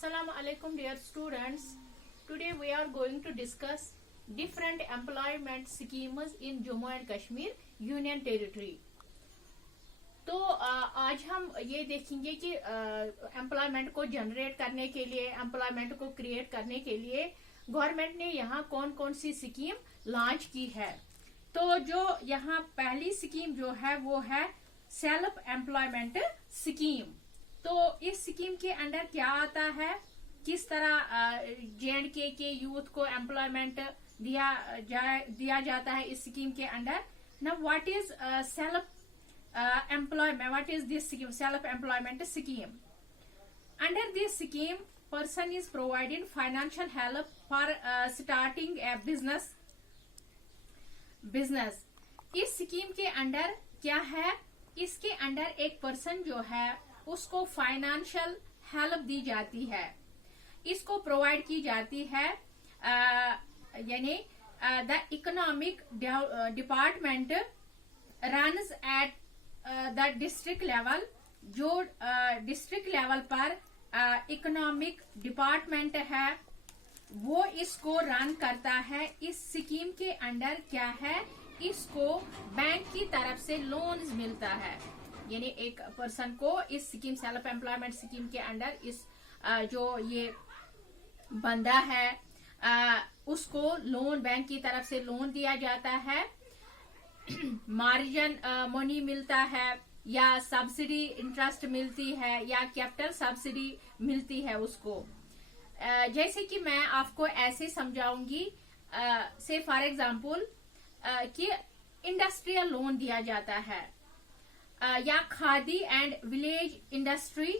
Assalamu alaikum dear students. Today we are going to discuss different employment schemes in Jammu and Kashmir Union Territory. तो आज हम ये देखेंगे कि employment को जनरेट करने के लिए, एम्प्लॉयमेंट को क्रिएट करने के लिए गवर्नमेंट ने यहाँ कौन कौन सी स्कीम लॉन्च की है। तो जो यहाँ पहली स्कीम जो है वो है सेल्फ एम्प्लॉयमेंट स्कीम। तो इस स्कीम के अंडर क्या आता है, किस तरह JNK के यूथ को एम्प्लॉयमेंट दिया जाता है इस स्कीम के under. Now what is self employment, what is this scheme, self employment scheme? Under this scheme person is provided financial help for starting a business। इस स्कीम के अंडर क्या है, इसके अंडर एक पर्सन जो है उसको फाइनेंशियल हेल्प दी जाती है, इसको प्रोवाइड की जाती है, यानी the economic department runs at the district level. जो डिस्ट्रिक्ट लेवल पर इकोनॉमिक डिपार्टमेंट है वो इसको रन करता है। इस स्कीम के अंडर क्या है, इसको बैंक की तरफ से लोन्स मिलता है, यानी एक पर्सन को इस स्कीम सेल्फ एम्प्लॉयमेंट स्कीम के अंडर इस जो ये बंदा है उसको लोन, बैंक की तरफ से लोन दिया जाता है, मार्जिन मनी मिलता है, या सब्सिडी इंटरेस्ट मिलती है, या कैपिटल सब्सिडी मिलती है उसको। जैसे कि मैं आपको ऐसे समझाऊंगी, से फॉर एग्जांपल कि इंडस्ट्रियल लोन दिया जाता है, या khadi and village industry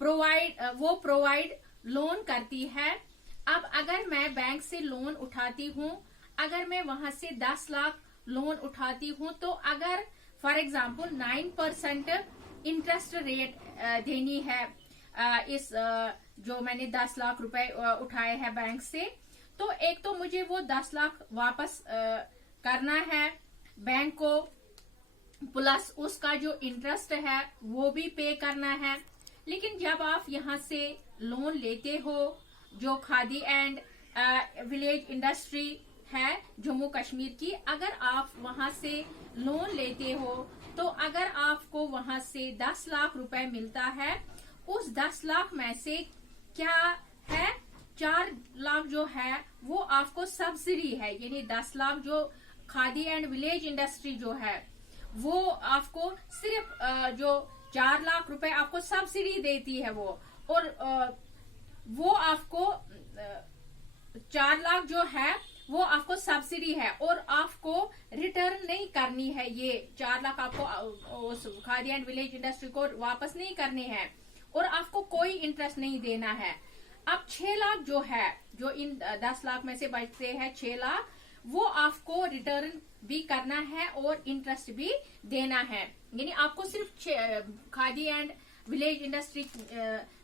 provide loan करती है। अब अगर मैं बैंक से लोन उठाती हूँ, अगर मैं वहां से 10 लाख लोन उठाती हूँ, तो अगर फॉर एग्जांपल 9% इंटरेस्ट रेट देनी है इस जो मैंने 10 लाख रुपए उठाए हैं बैंक से, तो एक तो मुझे वो 10 लाख वापस करना है बैंक को, प्लस उसका जो इंटरेस्ट है वो भी पे करना है। लेकिन जब आप यहाँ से लोन लेते हो, जो खादी एंड विलेज इंडस्ट्री है जम्मू कश्मीर की, अगर आप वहां से लोन लेते हो तो अगर आपको वहां से 10 लाख रुपए मिलता है, उस 10 लाख में से क्या है, 4 लाख जो है वो आपको सब्सिडी है, यानी 10 लाख जो खादी एंड विलेज इंडस्ट्री जो है वो आपको सिर्फ जो 4 लाख रुपए आपको सब्सिडी देती है वो, और वो आपको 4 लाख जो है वो आपको सब्सिडी है, और आपको रिटर्न नहीं करनी है। ये 4 लाख आपको उस खादी एंड विलेज इंडस्ट्री को वापस नहीं करने हैं, और आपको कोई इंटरेस्ट नहीं देना है। अब 6 लाख जो है, जो इन 10 लाख में से बचते हैं 6 लाख, वो आपको रिटर्न भी करना है और इंटरेस्ट भी देना है। यानी आपको सिर्फ खादी एंड विलेज इंडस्ट्री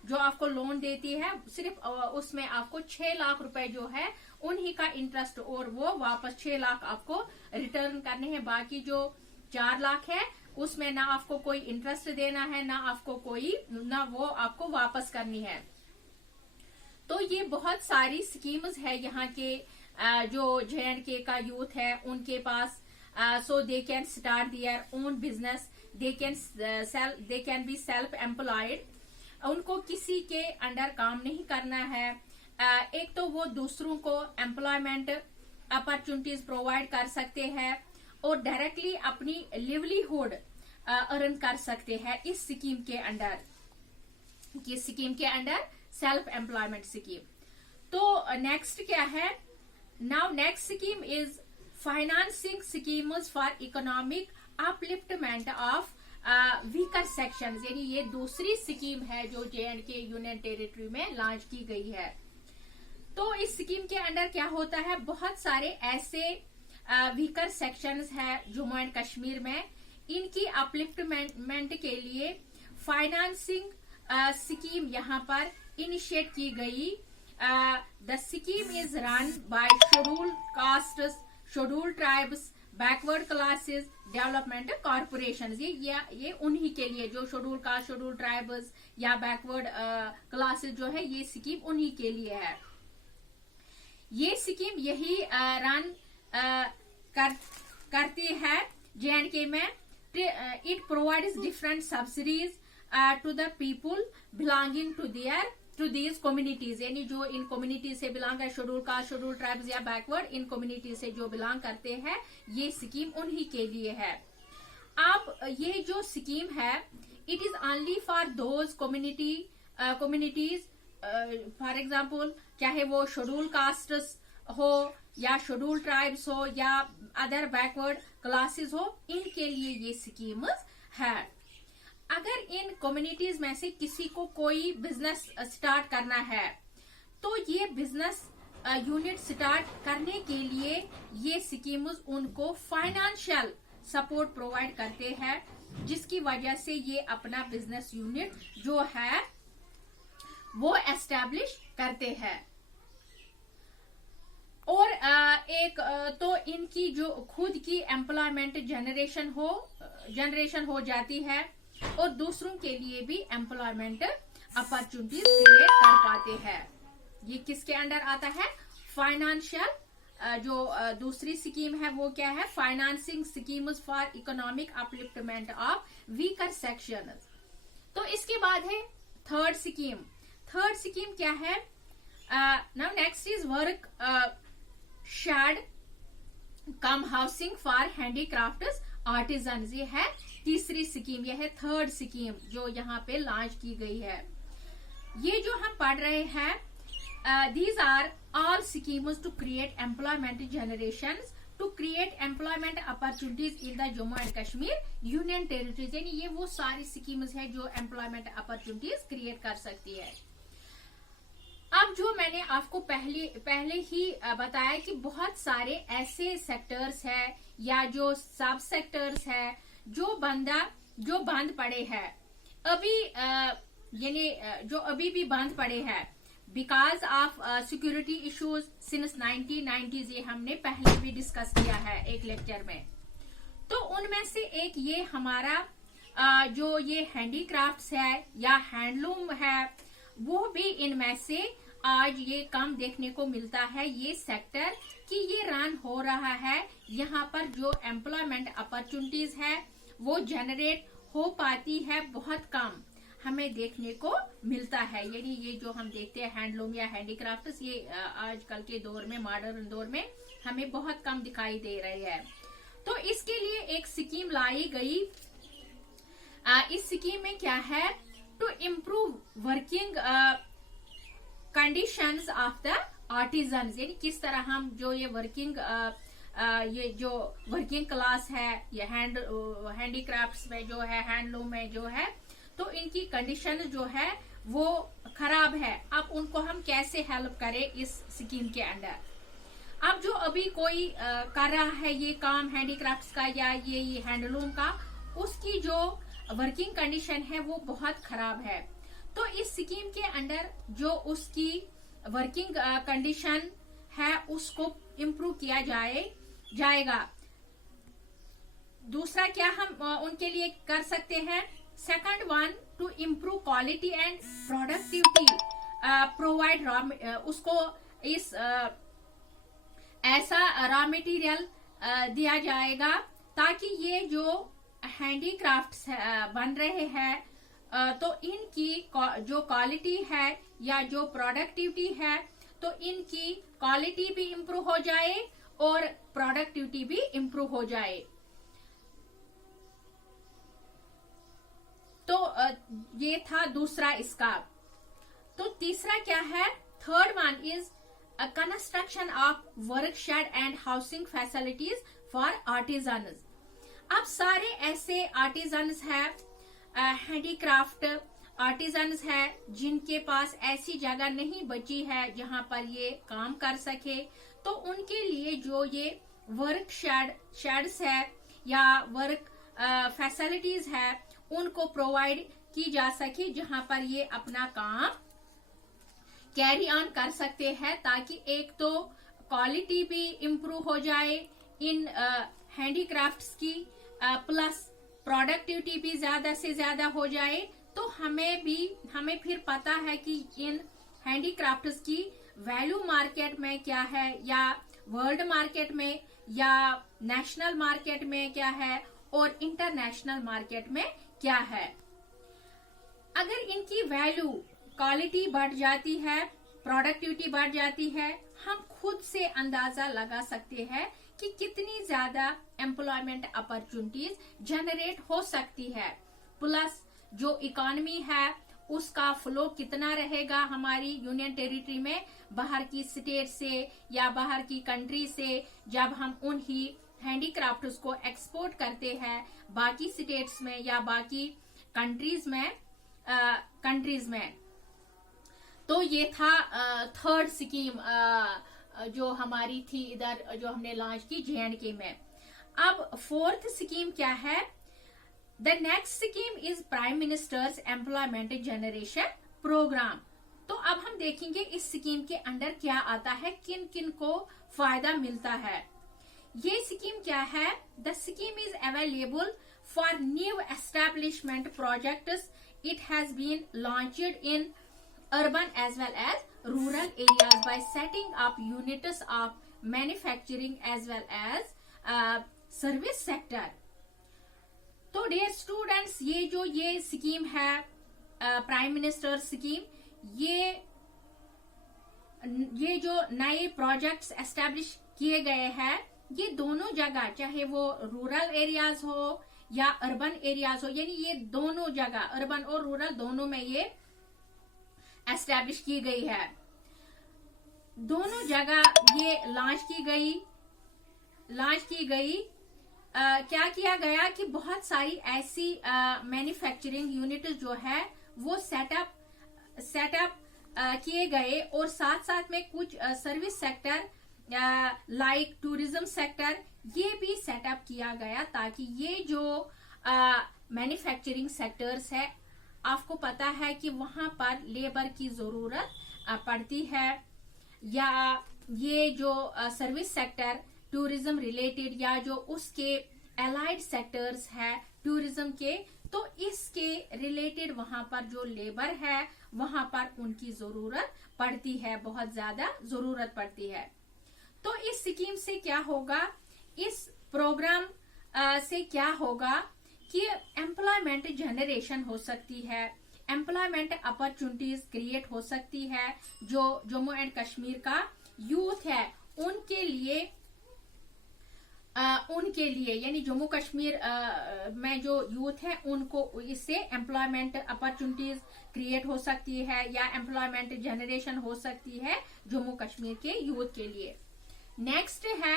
जो आपको लोन देती है, सिर्फ उसमें आपको 6 लाख रुपए जो है उन्हीं का इंटरेस्ट, और वो वापस 6 लाख आपको रिटर्न करने हैं। बाकी जो 4 लाख है उसमें ना आपको कोई इंटरेस्ट देना है, ना वो आपको वापस करनी है। तो ये बहुत सारी स्कीम्स है यहाँ के जो JNK का यूथ है उनके पास, so they can start their own business, they can be self employed। उनको किसी के अंडर काम नहीं करना है। एक तो वो दूसरों को एम्प्लॉयमेंट अपॉर्चुनिटीज प्रोवाइड कर सकते हैं, और डायरेक्टली अपनी लिवलीहुड अर्न कर सकते हैं इस स्कीम के अंडर, किस स्कीम के अंडर, सेल्फ एम्प्लॉयमेंट स्कीम। तो नेक्स्ट क्या है, now next scheme is financing schemes for economic upliftment of weaker sections, यानी ये दूसरी स्कीम है जो JNK यूनियन टेरिटरी में लॉन्च की गई है। तो इस स्कीम के अंडर क्या होता है, बहुत सारे ऐसे वीकर सेक्शंस है जम्मू एंड कश्मीर में, इनकी अपलिफ्टमेंट के लिए फाइनेंसिंग स्कीम यहाँ पर इनिशिएट की गई। The scheme is run by scheduled castes, scheduled tribes, backward classes development corporation, ये उन्हीं के लिए, जो शेड्यूल कास्ट, शेड्यूल ट्राइब्स या बैकवर्ड क्लासेस जो है, ये स्कीम उन्हीं के लिए है। ये स्कीम यही रन करती है J&K में। It provides different subsidies to the people belonging to these communities, यानी जो इन कम्युनिटी से बिलोंग है, शेड्यूल कास्ट, शेड्यूल ट्राइब्स या बैकवर्ड, इन कम्युनिटी से जो बिलोंग करते हैं, ये स्कीम उन्हीं के लिए है। अब ये जो स्कीम है, it is only for those communities, for example चाहे वो शेड्यूल कास्ट हो या शेड्यूल ट्राइब्स हो या अदर बैकवर्ड क्लासेस हो, इनके लिए ये स्कीम है। अगर इन कम्युनिटीज में से किसी को कोई बिजनेस स्टार्ट करना है, तो ये बिजनेस यूनिट स्टार्ट करने के लिए ये स्कीम्स उनको फाइनेंशियल सपोर्ट प्रोवाइड करते हैं, जिसकी वजह से ये अपना बिजनेस यूनिट जो है वो एस्टेब्लिश करते हैं। और एक तो इनकी जो खुद की एम्प्लॉयमेंट जनरेशन हो जाती है, और दूसरों के लिए भी एम्प्लॉयमेंट अपॉर्चुनिटीज क्रिएट कर पाते हैं। ये किसके अंडर आता है? फाइनेंशियल जो दूसरी स्कीम है वो क्या है? Financing schemes for economic upliftment of weaker section. तो इसके बाद है थर्ड स्कीम। थर्ड स्कीम क्या है? Now next is work shed come housing for handicrafts artisans. ये है तीसरी स्कीम, ये है थर्ड स्कीम जो यहाँ पे लॉन्च की गई है। ये जो हम पढ़ रहे हैं, these are all schemes to create employment generations, to create employment opportunities in the Jammu and Kashmir Union Territories। यानी ये वो सारी स्कीम्स है जो एम्प्लॉयमेंट अपॉर्चुनिटीज क्रिएट कर सकती है। अब जो मैंने आपको पहले ही बताया कि बहुत सारे ऐसे सेक्टर्स है या जो सब सेक्टर्स है जो बंद पड़े हैं अभी, यानी जो अभी भी बंद पड़े हैं because of security issues since 1990s। ये हमने पहले भी डिस्कस किया है एक लेक्चर में। तो उनमें से एक ये हमारा जो ये हैंडीक्राफ्ट्स है या हैंडलूम है, वो भी इनमें से आज ये कम देखने को मिलता है ये सेक्टर, कि ये रन हो रहा है। यहाँ पर जो एम्प्लॉयमेंट अपॉर्चुनिटीज है वो जनरेट हो पाती है, बहुत कम हमें देखने को मिलता है। यानी ये जो हम देखते हैं हैंडलूम या हैंडीक्राफ्ट्स, ये आजकल के दौर में, मॉडर्न दौर में हमें बहुत कम दिखाई दे रही है। तो इसके लिए एक स्कीम लाई गई। इस स्कीम में क्या है? To improve working conditions of the artisans, यानी किस तरह हम जो ये वर्किंग क्लास है, ये हैंडीक्राफ्ट्स में जो है, हैंडलूम में जो है, तो इनकी कंडीशन जो है वो खराब है। अब उनको हम कैसे हेल्प करें इस स्कीम के अंडर? अब जो अभी कोई कर रहा है ये काम हैंडीक्राफ्ट्स का या ये हैंडलूम का, उसकी जो वर्किंग कंडीशन है वो बहुत खराब है। तो इस स्कीम के अंडर जो उसकी वर्किंग कंडीशन है उसको इम्प्रूव किया जाएगा। दूसरा क्या हम उनके लिए कर सकते हैं? Second one, to improve quality and productivity, provide उसको इस ऐसा रॉ मटेरियल दिया जाएगा ताकि ये जो हैंडीक्राफ्ट्स बन रहे हैं, तो इनकी जो क्वालिटी है या जो प्रोडक्टिविटी है, तो इनकी क्वालिटी भी इम्प्रूव हो जाए और प्रोडक्टिविटी भी इम्प्रूव हो जाए। तो ये था दूसरा इसका। तो तीसरा क्या है? Third one is construction of work shed and housing facilities for artisans. अब सारे ऐसे आर्टिजन्स है, हैंडीक्राफ्ट आर्टिजन्स है, जिनके पास ऐसी जगह नहीं बची है जहां पर ये काम कर सके, तो उनके लिए जो ये वर्क शेड्स है या वर्क फैसिलिटीज है उनको प्रोवाइड की जा सके, जहां पर ये अपना काम कैरी ऑन कर सकते हैं, ताकि एक तो क्वालिटी भी इम्प्रूव हो जाए इन हैंडीक्राफ्ट्स की प्लस प्रोडक्टिविटी भी ज्यादा से ज्यादा हो जाए, तो हमें फिर पता है कि इन हैंडीक्राफ्ट्स की वैल्यू मार्केट में क्या है, या वर्ल्ड मार्केट में, या नेशनल मार्केट में क्या है, और इंटरनेशनल मार्केट में क्या है। अगर इनकी वैल्यू क्वालिटी बढ़ जाती है, प्रोडक्टिविटी बढ़ जाती है, हम खुद से अंदाजा लगा सकते हैं कि कितनी ज्यादा एम्प्लॉयमेंट अपॉर्चुनिटीज जनरेट हो सकती है, प्लस जो इकोनॉमी है उसका फ्लो कितना रहेगा हमारी यूनियन टेरिटरी में, बाहर की स्टेट से या बाहर की कंट्री से, जब हम उन ही हैंडीक्राफ्ट्स को एक्सपोर्ट करते हैं बाकी स्टेट्स में या बाकी कंट्रीज में। तो ये था थर्ड स्कीम जो हमारी थी इधर, जो हमने लॉन्च की JNK में। अब फोर्थ स्कीम क्या है? The next scheme is prime minister's employment generation programme. तो अब हम देखेंगे इस स्कीम के अंडर क्या आता है, किन किन को फायदा मिलता है। ये स्कीम क्या है? The scheme is available for new establishment projects. It has been launched in urban as well as rural areas by setting up units of manufacturing as well as service sector। तो dear students, ये scheme है prime minister scheme, ये जो नए projects establish किए गए हैं, ये दोनों जगह, चाहे वो रूरल एरियाज हो या अर्बन एरियाज हो, यानी ये दोनों जगह, अर्बन और रूरल दोनों में ये एस्टैब्लिश की गई है। दोनों जगह ये लॉन्च की गई। क्या किया गया कि बहुत सारी ऐसी मैन्युफैक्चरिंग यूनिट जो है वो सेटअप किए गए, और साथ साथ में कुछ service sector like tourism sector ये भी सेटअप किया गया, ताकि ये जो मैन्युफैक्चरिंग सेक्टर्स है, आपको पता है कि वहां पर लेबर की जरूरत पड़ती है, या ये जो सर्विस सेक्टर टूरिज्म रिलेटेड या जो उसके एलाइड सेक्टर्स है टूरिज्म के, तो इसके रिलेटेड वहां पर जो लेबर है वहां पर उनकी जरूरत पड़ती है, बहुत ज्यादा जरूरत पड़ती है। तो इस स्कीम से क्या होगा, इस प्रोग्राम से क्या होगा कि एम्प्लॉयमेंट जनरेशन हो सकती है, एम्प्लॉयमेंट अपॉर्चुनिटीज क्रिएट हो सकती है। जो जम्मू एंड कश्मीर का यूथ है उनके लिए यानी जम्मू कश्मीर में जो यूथ है उनको इससे एम्प्लॉयमेंट अपॉर्चुनिटीज क्रिएट हो सकती है, या एम्प्लॉयमेंट जनरेशन हो सकती है जम्मू कश्मीर के यूथ के लिए। नेक्स्ट है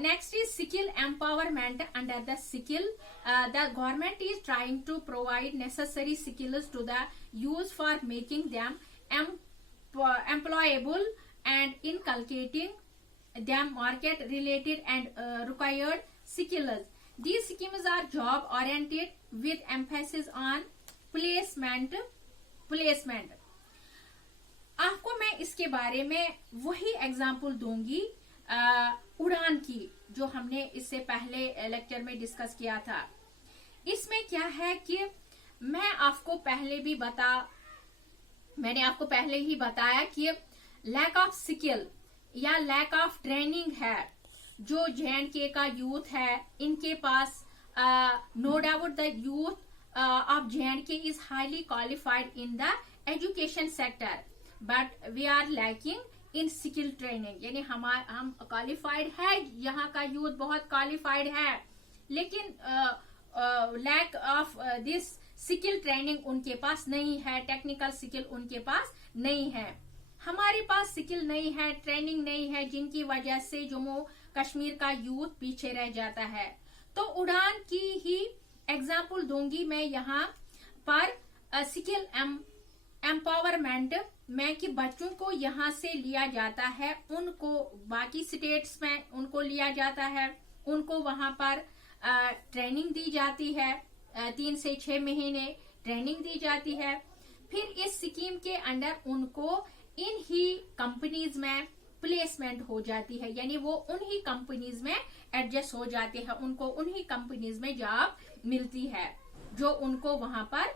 next is skill empowerment. Under the skill, the government is trying to provide necessary skills to the youth for making them employable and inculcating them market related and required skills. These schemes are job oriented with emphasis on placement। आपको मैं इसके बारे में वही example दूंगी उड़ान की, जो हमने इससे पहले लेक्चर में डिस्कस किया था। इसमें क्या है कि मैंने आपको पहले ही बताया कि लैक ऑफ स्किल या लैक ऑफ ट्रेनिंग है जो JNK का यूथ है इनके पास। No doubt the youth of JNK is highly qualified in the education sector, but we are lacking in skill training. यानी हम क्वालिफाइड है, यहाँ का यूथ बहुत क्वालिफाइड है, लेकिन lack of this skill training उनके पास नहीं है, टेक्निकल स्किल उनके पास नहीं है। हमारे पास स्किल नहीं है, ट्रेनिंग नहीं है, जिनकी वजह से जम्मू कश्मीर का यूथ पीछे रह जाता है। तो उड़ान की ही एग्जाम्पल दूंगी मैं यहाँ पर स्किल एम्पावरमेंट में, कि बच्चों को यहाँ से लिया जाता है, उनको बाकी स्टेट्स में उनको लिया जाता है, उनको वहां पर ट्रेनिंग दी जाती है, 3 से 6 महीने ट्रेनिंग दी जाती है। फिर इस स्कीम के अंडर उनको इन ही कंपनीज में प्लेसमेंट हो जाती है, यानी वो उन्हीं कंपनीज में एडजस्ट हो जाते हैं, उनको उन्हीं कंपनीज में जॉब मिलती है, जो उनको वहां पर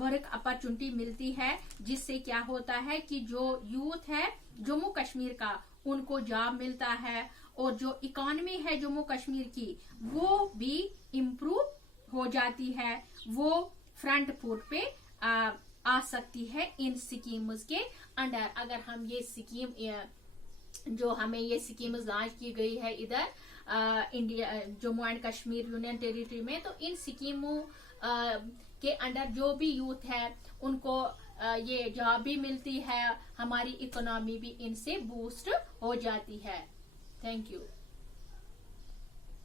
वर्क अपॉर्चुनिटी मिलती है, जिससे क्या होता है कि जो यूथ है जम्मू कश्मीर का उनको जॉब मिलता है, और जो इकोनॉमी है जम्मू कश्मीर की वो भी इम्प्रूव हो जाती है, वो फ्रंट फुट पे आ सकती है इन स्कीम्स के अंडर। अगर हम ये स्कीम जो हमें ये स्कीम लॉन्च की गई है इधर India Jammu and Kashmir union territory में, तो इन स्कीमों के अंडर जो भी यूथ है उनको ये जॉब भी मिलती है, हमारी इकोनॉमी भी इनसे बूस्ट हो जाती है। Thank you.